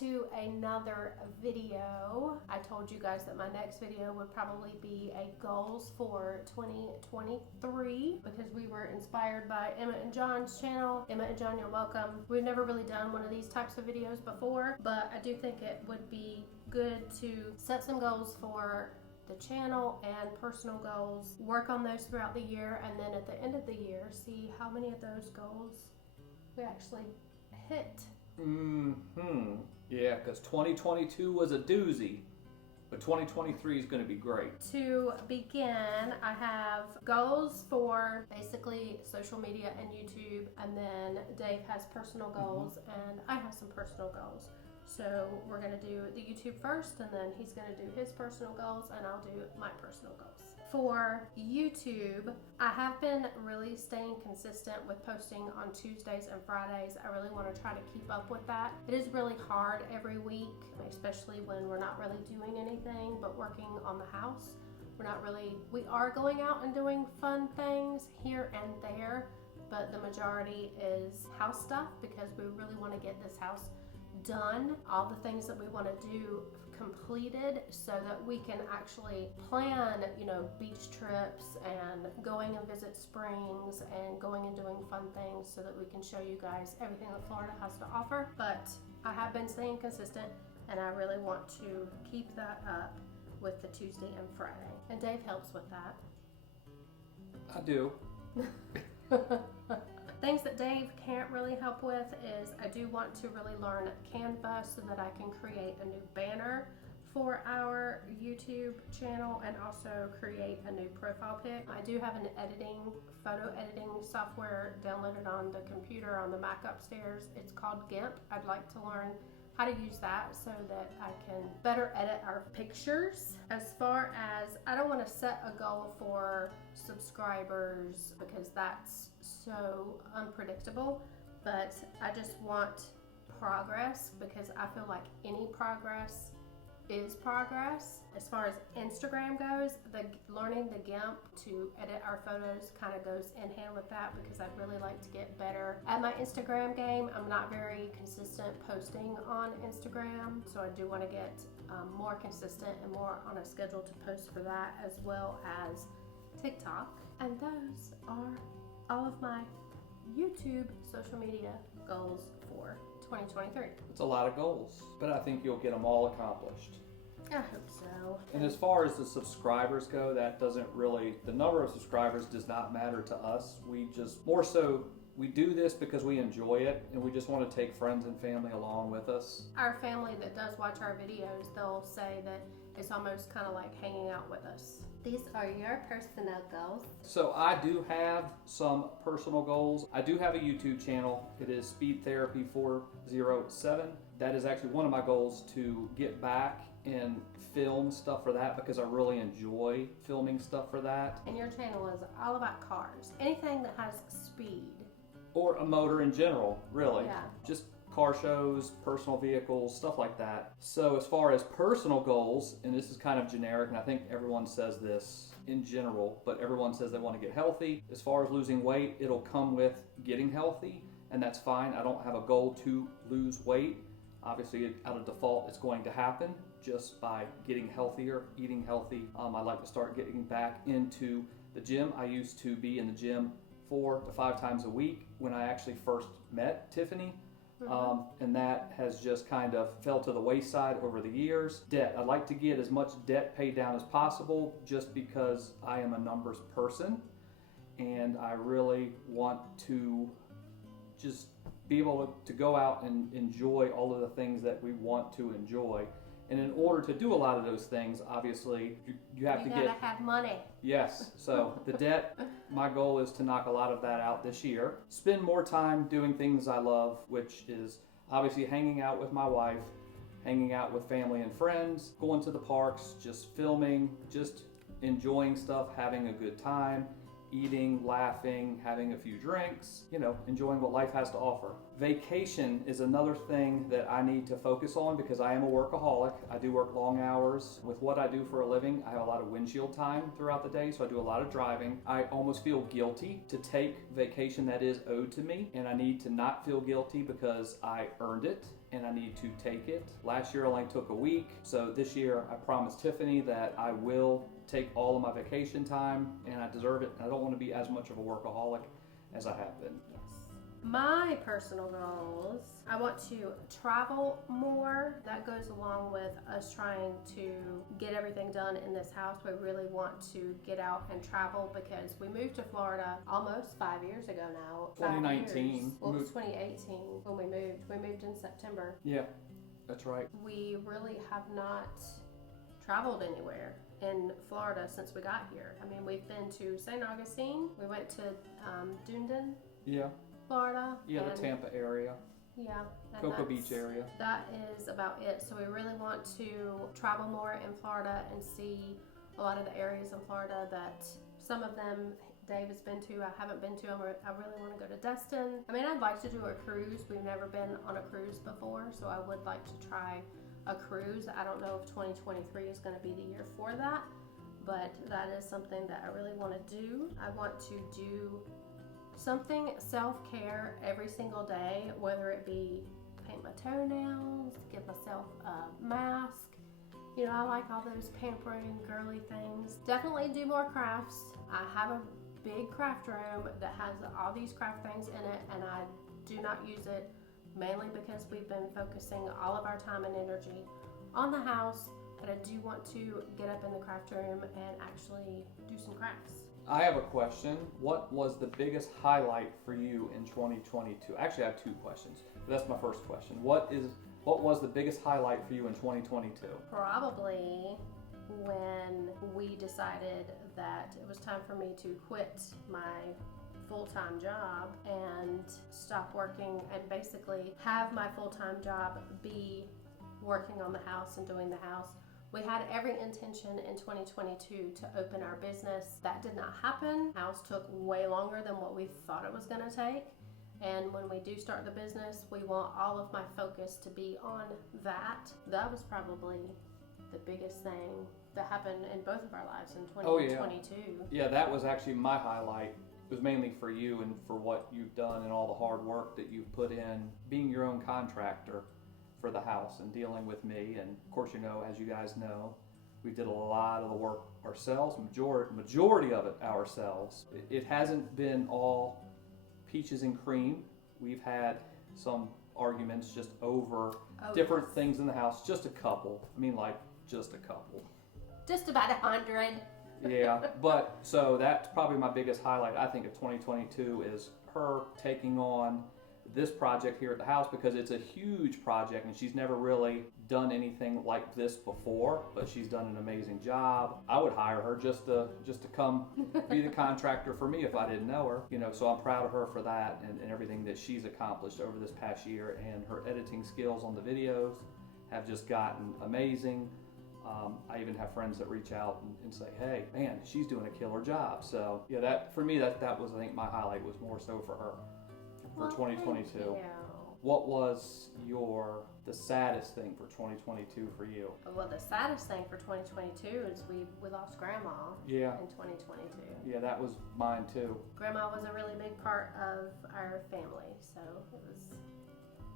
to another video. I told you guys that my next video would probably be a goals for 2023 because we were inspired by Emma and Jon's channel. Emma and Jon You're Welcome. We've never really done one of these types of videos before, but I do think it would be good to set some goals for the channel and personal goals, work on those throughout the year, and then at the end of the year see how many of those goals we actually hit. Yeah, because 2022 was a doozy, but 2023 is going to be great. To begin, I have goals for basically social media and YouTube, and then Dave has personal goals, and I have some personal goals. So we're going to do the YouTube first, and then he's going to do his personal goals, and I'll do my personal goals. For YouTube, I have been really staying consistent with posting on Tuesdays and Fridays. I really want to try to keep up with that. It is really hard every week, especially when we're not really doing anything but working on the house. We are going out and doing fun things here and there, but the majority is house stuff because we really want to get this house done, all the things that we want to do completed so that we can actually plan, beach trips and going and visit springs and going and doing fun things so that we can show you guys everything that Florida has to offer. But I have been staying consistent, and I really want to keep that up with the Tuesday and Friday. And Dave helps with that. I do. Things that Dave can't really help with is I do want to really learn Canva so that I can create a new banner for our YouTube channel and also create a new profile pic. I do have an photo editing software downloaded on the computer on the Mac upstairs. It's called GIMP. I'd like to learn how to use that so that I can better edit our pictures. As far as, I don't want to set a goal for subscribers because that's so unpredictable, but I just want progress because I feel like any progress is progress. As far as Instagram goes, learning the GIMP to edit our photos kind of goes in hand with that because I'd really like to get better at my Instagram game. I'm not very consistent posting on Instagram, so I do want to get more consistent and more on a schedule to post for that, as well as TikTok. And those are all of my YouTube social media goals for 2023. It's a lot of goals, but I think you'll get them all accomplished. I hope so. And as far as the subscribers go, the number of subscribers does not matter to us. We do this because we enjoy it, and we just want to take friends and family along with us. Our family that does watch our videos, they'll say that it's almost kind of like hanging out with us. These are your personal goals. So I do have some personal goals. I do have a YouTube channel. It is Speed Therapy 407. That is actually one of my goals, to get back and film stuff for that because I really enjoy filming stuff for that. And your channel is all about cars. Anything that has speed. Or a motor in general, really. Yeah. Just car shows, personal vehicles, stuff like that. So as far as personal goals, and this is kind of generic, and I think everyone says this in general, but everyone says they want to get healthy. As far as losing weight, it'll come with getting healthy, and that's fine. I don't have a goal to lose weight. Obviously, out of default, it's going to happen just by getting healthier, eating healthy. I'd like to start getting back into the gym. I used to be in the gym 4 to 5 times a week when I actually first met Tiffany. And that has just kind of fell to the wayside over the years. Debt. I'd like to get as much debt paid down as possible just because I am a numbers person and I really want to just be able to go out and enjoy all of the things that we want to enjoy. And in order to do a lot of those things, obviously, you have to gotta have money. Yes. So the debt, my goal is to knock a lot of that out this year. Spend more time doing things I love, which is obviously hanging out with my wife, hanging out with family and friends, going to the parks, just filming, just enjoying stuff, having a good time, eating, laughing, having a few drinks, enjoying what life has to offer. Vacation is another thing that I need to focus on because I am a workaholic. I do work long hours. With what I do for a living, I have a lot of windshield time throughout the day, so I do a lot of driving. I almost feel guilty to take vacation that is owed to me, and I need to not feel guilty because I earned it. and I need to take it. Last year I only took a week, so this year I promised Tiffany that I will take all of my vacation time, and I deserve it. I don't want to be as much of a workaholic as I have been. Yes. My personal goals, I want to travel more. That goes along with us trying to get everything done in this house. We really want to get out and travel because we moved to Florida almost 5 years ago now. 2019. Well, it was 2018 when we moved. We moved in September. Yeah, that's right. We really have not traveled anywhere in Florida since we got here. I mean, we've been to St. Augustine. We went to Dunedin, Yeah. Florida. Yeah, the Tampa area. Yeah. Cocoa Beach area. That is about it. So we really want to travel more in Florida and see a lot of the areas in Florida that some of them Dave has been to. I haven't been to them. I really want to go to Destin. I mean, I'd like to do a cruise. We've never been on a cruise before, so I would like to try a cruise. I don't know if 2023 is going to be the year for that, but that is something that I really want to do. I want to do something self-care every single day, whether it be paint my toenails, give myself a mask. You know, I like all those pampering, girly things. Definitely do more crafts. I have a big craft room that has all these craft things in it, and I do not use it mainly because we've been focusing all of our time and energy on the house, but I do want to get up in the craft room and actually do some crafts. I have a question. What was the biggest highlight for you in 2022? Actually, I have two questions, but that's my first question. What was the biggest highlight for you in 2022? Probably when we decided that it was time for me to quit my full-time job and stop working and basically have my full-time job be working on the house and doing the house. We had every intention in 2022 to open our business. That did not happen. House took way longer than what we thought it was going to take. And when we do start the business, we want all of my focus to be on that. That was probably the biggest thing that happened in both of our lives in 2022. Yeah, that was actually my highlight. It was mainly for you and for what you've done and all the hard work that you've put in being your own contractor for the house and dealing with me. And of course, you know, as you guys know, we did a lot of the work ourselves, majority of it ourselves. It hasn't been all peaches and cream. We've had some arguments just over different things in the house, just a couple. I mean, like just a couple. Just about 100. Yeah, but so that's probably my biggest highlight, I think, of 2022 is her taking on this project here at the house, because it's a huge project and she's never really done anything like this before, but she's done an amazing job. I would hire her just to come be the contractor for me if I didn't know her, you know. So I'm proud of her for that and everything that she's accomplished over this past year, and her editing skills on the videos have just gotten amazing. I even have friends that reach out and say, hey, man, she's doing a killer job. So yeah, that for me, that was, I think, my highlight was more so for her for 2022. Thank you. What was the saddest thing for 2022 for you? Well, the saddest thing for 2022 is we lost Grandma in 2022. Yeah, that was mine too. Grandma was a really big part of our family, so it was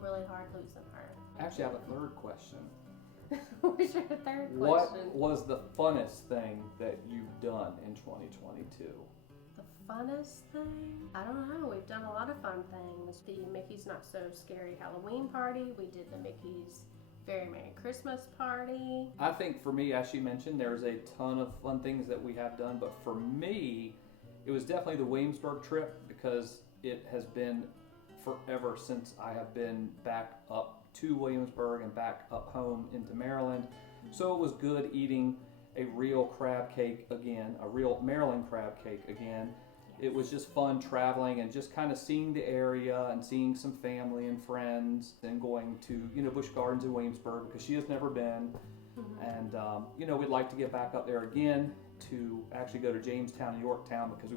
really hard losing her. Actually, I have a third question. What's your third question? What was the funnest thing that you've done in 2022? The funnest thing? I don't know. We've done a lot of fun things. The Mickey's Not So Scary Halloween party. We did the Mickey's Very Merry Christmas party. I think for me, as she mentioned, there's a ton of fun things that we have done, but for me, it was definitely the Williamsburg trip, because it has been forever since I have been back up to Williamsburg and back up home into Maryland. So it was good eating a real crab cake again, a real Maryland crab cake again. It was just fun traveling and just kind of seeing the area and seeing some family and friends, and going to, you know, Busch Gardens in Williamsburg because she has never been. And you know, we'd like to get back up there again to actually go to Jamestown and Yorktown, because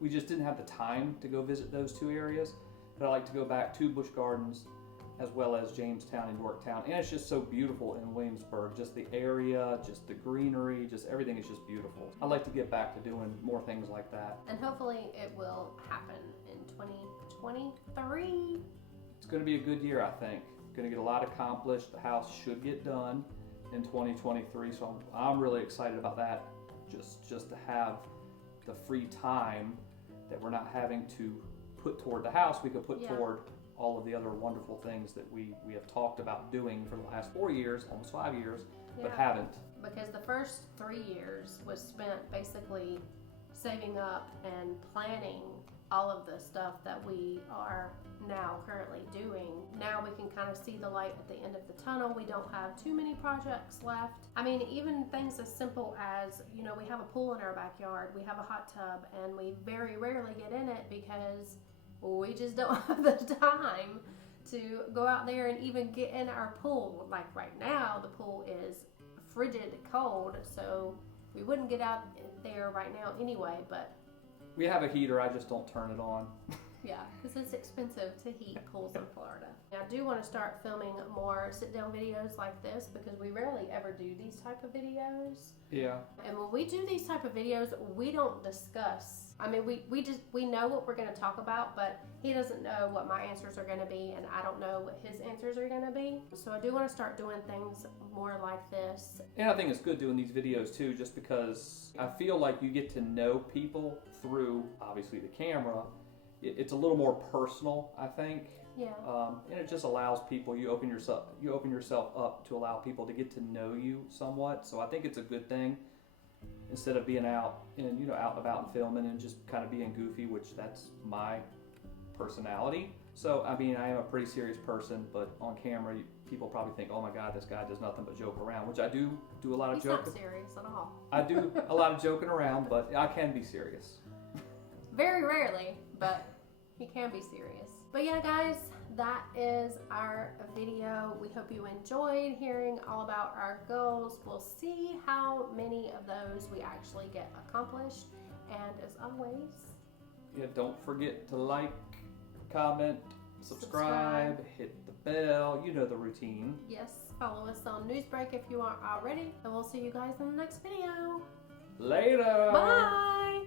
we just didn't have the time to go visit those two areas. But I'd like to go back to Busch Gardens as well as Jamestown and Yorktown. And it's just so beautiful in Williamsburg, just the area, just the greenery, just everything is just beautiful. I'd like to get back to doing more things like that. And hopefully it will happen in 2023. It's going to be a good year, I think. Going to get a lot accomplished. The house should get done in 2023, so I'm really excited about that. Just to have the free time that we're not having to put toward the house, we could put toward all of the other wonderful things that we have talked about doing for the last 4 years, almost 5 years, but haven't. Because the first 3 years was spent basically saving up and planning all of the stuff that we are now currently doing. Now we can kind of see the light at the end of the tunnel. We don't have too many projects left. I mean, even things as simple as, you know, we have a pool in our backyard, we have a hot tub, and we very rarely get in it because we just don't have the time to go out there and even get in our pool. Like right now, the pool is frigid cold, so we wouldn't get out there right now anyway, but we have a heater, I just don't turn it on. yeah, because it's expensive to heat pools in Florida. I do want to start filming more sit-down videos like this because we rarely ever do these type of videos. Yeah. And when we do these type of videos, we don't discuss. I mean, we know what we're going to talk about, but he doesn't know what my answers are going to be, and I don't know what his answers are going to be. So I do want to start doing things more like this. And I think it's good doing these videos too, just because I feel like you get to know people through, obviously, the camera. It's a little more personal, I think. Yeah. And it just allows people, you open yourself up to allow people to get to know you somewhat. So I think it's a good thing, instead of being out and out and about and filming and just kind of being goofy, which that's my personality. So I mean, I am a pretty serious person, but on camera people probably think, oh my God, this guy does nothing but joke around, which I do a lot of joking. He's not serious at all. I do a lot of joking around, but I can be serious. Very rarely, but he can be serious. But yeah, guys, that is our video. We hope you enjoyed hearing all about our goals. We'll see how many of those we actually get accomplished. And as always, yeah, don't forget to like, comment, subscribe, hit the bell. You know the routine. Yes, follow us on Newsbreak if you aren't already. And we'll see you guys in the next video. Later. Bye.